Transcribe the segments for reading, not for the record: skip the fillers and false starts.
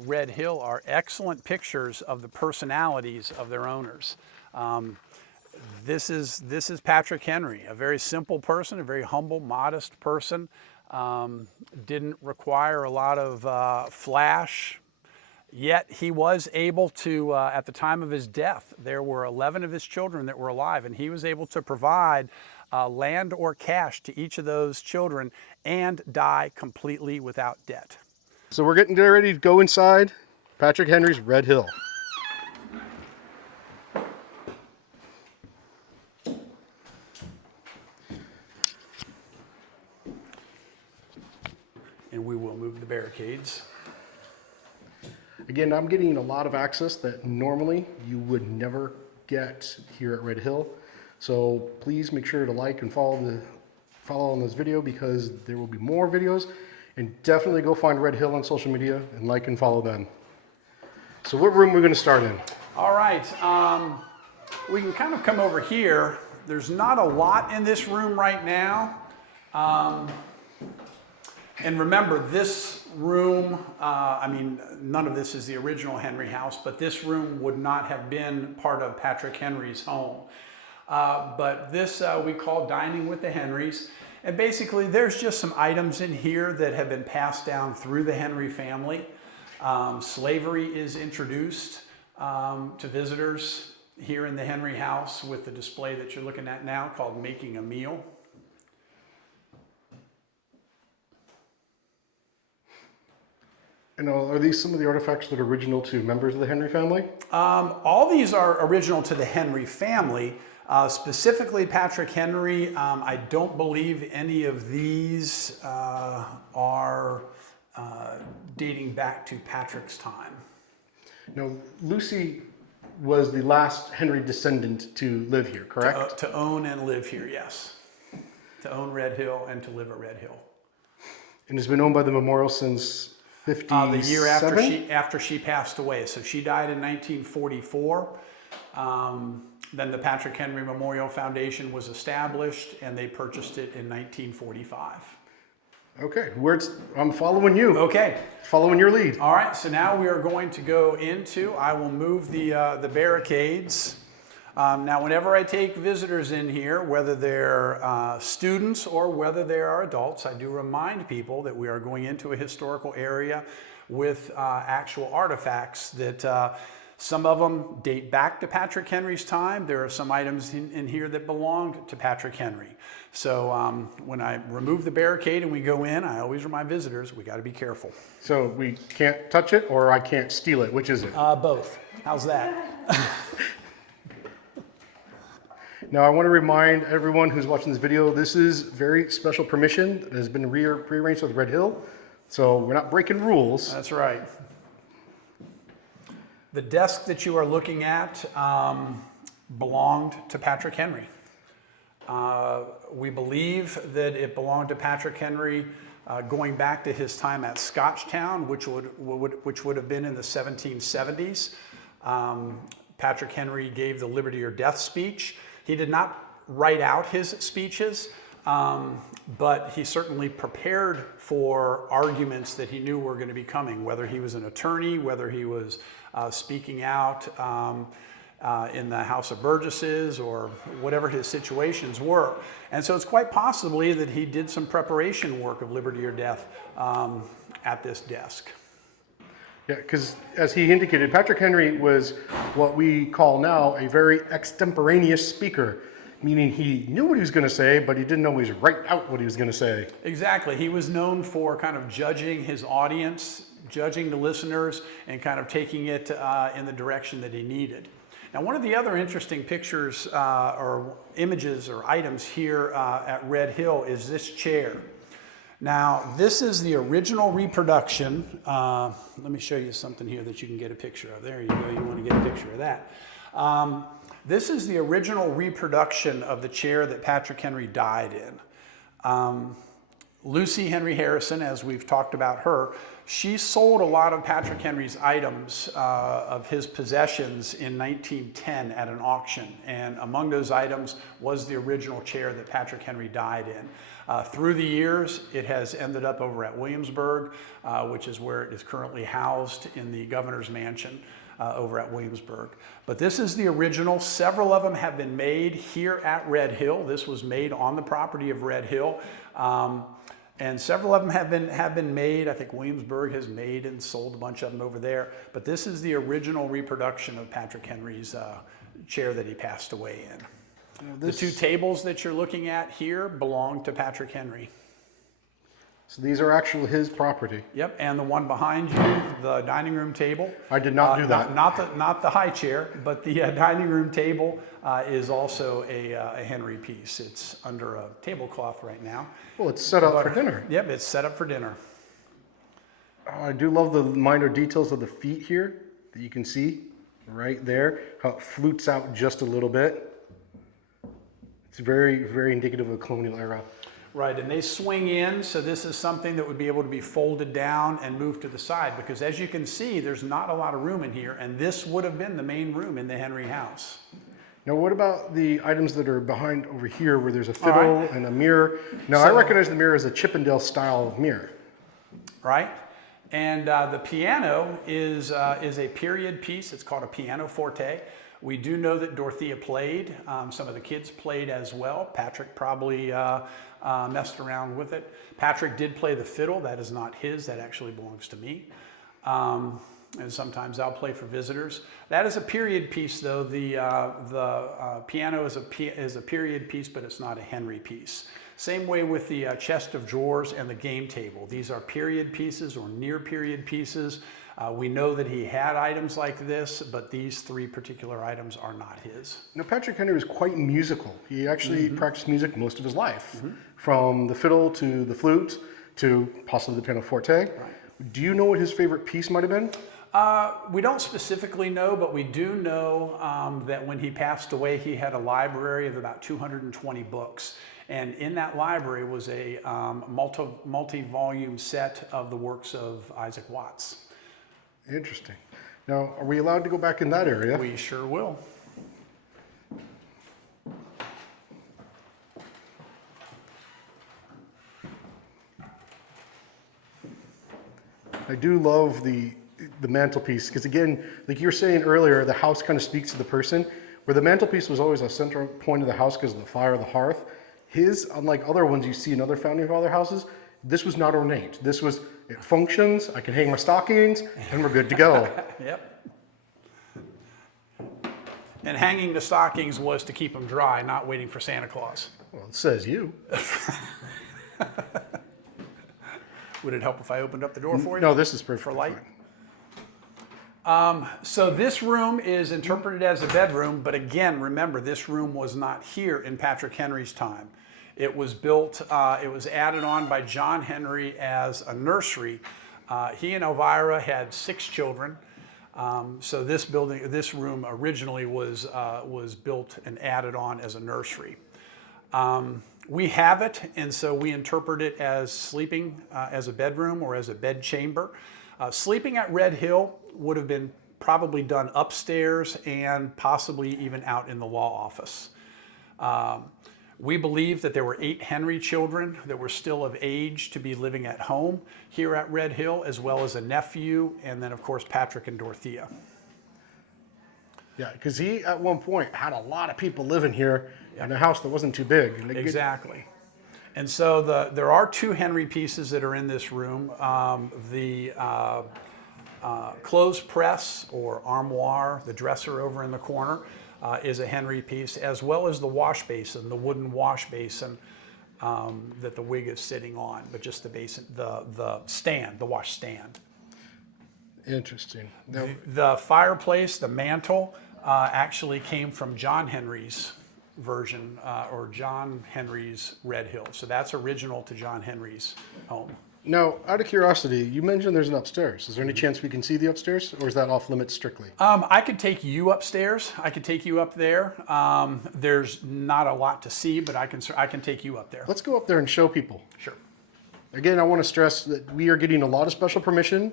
Red Hill are excellent pictures of the personalities of their owners. This is Patrick Henry, a very simple person, a very humble, modest person. Didn't require a lot of flash. Yet he was able to, at the time of his death, there were 11 of his children that were alive, and he was able to provide land or cash to each of those children and die completely without debt. So we're getting ready to go inside Patrick Henry's Red Hill. And we will move the barricades. Again, I'm getting a lot of access that normally you would never get here at Red Hill. So please make sure to like and follow on this video, because there will be more videos, and definitely go find Red Hill on social media and like and follow them. So what room are we going to start in? All right, we can kind of come over here. There's not a lot in this room right now. And remember, this room, I mean, none of this is the original Henry house, but this room would not have been part of Patrick Henry's home. But this we call Dining with the Henrys. And basically, there's just some items in here that have been passed down through the Henry family. Slavery is introduced to visitors here in the Henry house with the display that you're looking at now called Making a Meal. And are these some of the artifacts that are original to members of the Henry family? All these are original to the Henry family. Specifically Patrick Henry, I don't believe any of these are dating back to Patrick's time. Now, Lucy was the last Henry descendant to live here, correct? To own and live here, yes. To own Red Hill and to live at Red Hill. And has been owned by the memorial since 57? The year after she passed away. So she died in 1944. Then the Patrick Henry Memorial Foundation was established, and they purchased it in 1945. Okay, I'm following you. Okay. Following your lead. All right, so now we are going to go into, I will move the barricades. Now, whenever I take visitors in here, whether they're students or whether they are adults, I do remind people that we are going into a historical area with actual artifacts that some of them date back to Patrick Henry's time. There are some items in here that belonged to Patrick Henry. So when I remove the barricade and we go in, I always remind visitors, we got to be careful. So we can't touch it, or I can't steal it? Which is it? Both. How's that? Now, I want to remind everyone who's watching this video, this is very special permission that has been prearranged with Red Hill. So we're not breaking rules. That's right. The desk that you are looking at belonged to Patrick Henry. We believe that it belonged to Patrick Henry going back to his time at Scotchtown, which would have been in the 1770s. Patrick Henry gave the Liberty or Death speech. He did not write out his speeches, but he certainly prepared for arguments that he knew were going to be coming, whether he was an attorney, whether he was speaking out in the House of Burgesses, or whatever his situations were. And so it's quite possibly that he did some preparation work of Liberty or Death at this desk. Yeah, because as he indicated, Patrick Henry was what we call now a very extemporaneous speaker, meaning he knew what he was going to say, but he didn't always write out what he was going to say. Exactly. He was known for kind of judging his audience, judging the listeners, and kind of taking it in the direction that he needed. Now, one of the other interesting pictures or images or items here at Red Hill is this chair. Now, this is the original reproduction. Let me show you something here that you can get a picture of. There you go. You want to get a picture of that. This is the original reproduction of the chair that Patrick Henry died in. Lucy Henry Harrison, as we've talked about her, She sold a lot of Patrick Henry's items of his possessions in 1910 at an auction, and among those items was the original chair that Patrick Henry died in. Through the years, it has ended up over at Williamsburg, which is where it is currently housed in the governor's mansion over at Williamsburg. But this is the original. Several of them have been made here at Red Hill. This was made on the property of Red Hill. And several of them have been made. I think Williamsburg has made and sold a bunch of them over there. But this is the original reproduction of Patrick Henry's chair that he passed away in. The two tables that you're looking at here belong to Patrick Henry. So these are actually his property. Yep, and the one behind you, the dining room table. I did not do that. Not the high chair, but the dining room table is also a Henry piece. It's under a tablecloth right now. Well, it's set up for dinner. Yep, it's set up for dinner. Oh, I do love the minor details of the feet here that you can see right there. How it flutes out just a little bit. It's very, very indicative of the colonial era. Right, and they swing in, so this is something that would be able to be folded down and moved to the side, because as you can see, there's not a lot of room in here, and this would have been the main room in the Henry house. Now, what about the items that are behind over here, where there's a fiddle and a mirror? Now, I recognize the mirror as a Chippendale style mirror. Right, and the piano is a period piece. It's called a pianoforte. We do know that Dorothea played. Some of the kids played as well. Patrick probably messed around with it. Patrick did play the fiddle. That is not his. That actually belongs to me. And sometimes I'll play for visitors. That is a period piece, though. The piano is a period piece, but it's not a Henry piece. Same way with the chest of drawers and the game table. These are period pieces or near period pieces. We know that he had items like this, but these three particular items are not his. Now, Patrick Henry was quite musical. He actually practiced music most of his life, from the fiddle to the flute to possibly the pianoforte. Right. Do you know what his favorite piece might have been? We don't specifically know, but we do know that when he passed away, he had a library of about 220 books. And in that library was a multi-volume set of the works of Isaac Watts. Interesting. Now, are we allowed to go back in that area? We sure will. I do love the mantelpiece, because again, like you were saying earlier, the house kind of speaks to the person, where the mantelpiece was always a central point of the house because of the fire, the hearth. His, unlike other ones you see in other founding father houses, this was not ornate. This was, it functions, I can hang my stockings, and we're good to go. Yep. And hanging the stockings was to keep them dry, not waiting for Santa Claus. Well, it says you. Would it help if I opened up the door for you? No, this is perfect. For light? So this room is interpreted as a bedroom, but again, remember, this room was not here in Patrick Henry's time. It was built, it was added on by John Henry as a nursery. He and Elvira had 6 children. So this room originally was built and added on as a nursery. We have it, and so we interpret it as sleeping as a bedroom or as a bed chamber. Sleeping at Red Hill would have been probably done upstairs and possibly even out in the law office. We believe that there were 8 Henry children that were still of age to be living at home here at Red Hill, as well as a nephew, and then of course Patrick and Dorothea. Yeah, because he at one point had a lot of people living here in a house that wasn't too big. Exactly. And so there are 2 Henry pieces that are in this room. The clothes press or armoire, the dresser over in the corner, is a Henry piece, as well as the wash basin, the wooden wash basin that the wig is sitting on, but just the basin, the stand, the wash stand. Interesting. The fireplace, the mantle, actually came from John Henry's version, or John Henry's Red Hill. So that's original to John Henry's home. Now, out of curiosity, you mentioned there's an upstairs. Is there any chance we can see the upstairs, or is that off limits strictly? I could take you upstairs. I could take you up there. There's not a lot to see, but I can take you up there. Let's go up there and show people. Sure. Again, I want to stress that we are getting a lot of special permission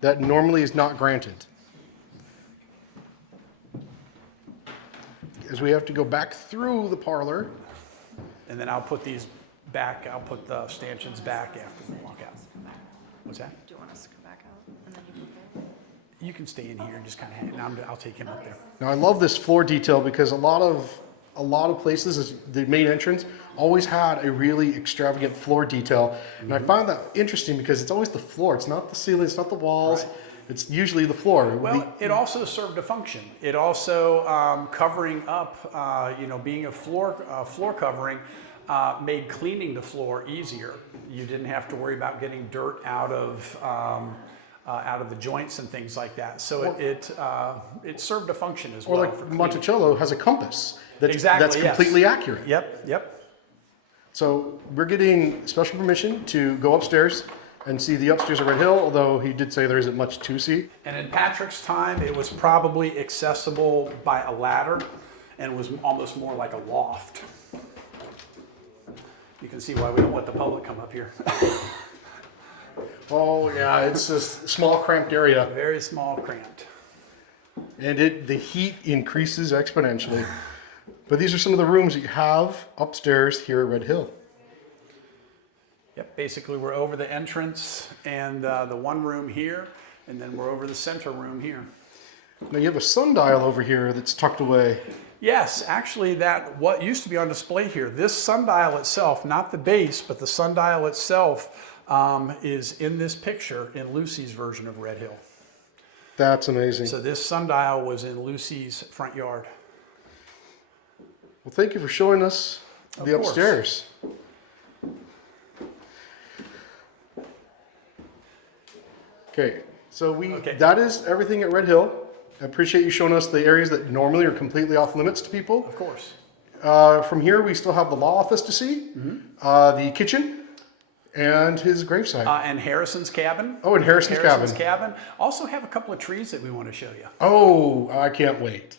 that normally is not granted. As we have to go back through the parlor. And then I'll put these back, I'll put the stanchions back after we walk out. What's that? Do you want us to come back out and then you can go? You can stay in here and just kind of hang, and I'll take him up there. Now I love this floor detail because a lot of places, the main entrance always had a really extravagant floor detail. And I find that interesting because it's always the floor. It's not the ceiling, it's not the walls. Right. It's usually the floor. Well, it also served a function. It also, covering up, being a floor covering, made cleaning the floor easier. You didn't have to worry about getting dirt out of the joints and things like that. So it served a function as well. Or like Monticello has a compass that's Exactly, yes. completely accurate. Yep. So we're getting special permission to go upstairs and see the upstairs of Red Hill, although he did say there isn't much to see. And in Patrick's time, it was probably accessible by a ladder and was almost more like a loft. You can see why we don't let the public come up here. Oh yeah, it's a small cramped area. Very small, cramped. And the heat increases exponentially. But these are some of the rooms that you have upstairs here at Red Hill. Yep, basically we're over the entrance and the one room here, and then we're over the center room here. Now you have a sundial over here that's tucked away. Yes, actually what used to be on display here, this sundial itself, not the base, but the sundial itself is in this picture in Lucy's version of Red Hill. That's amazing. So this sundial was in Lucy's front yard. Well, thank you for showing us the course. upstairs. Okay, so that is everything at Red Hill. I appreciate you showing us the areas that normally are completely off limits to people. Of course. From here, we still have the law office to see, the kitchen, and his gravesite. And Harrison's cabin. Oh, and Harrison's cabin. Also have a couple of trees that we want to show you. Oh, I can't wait.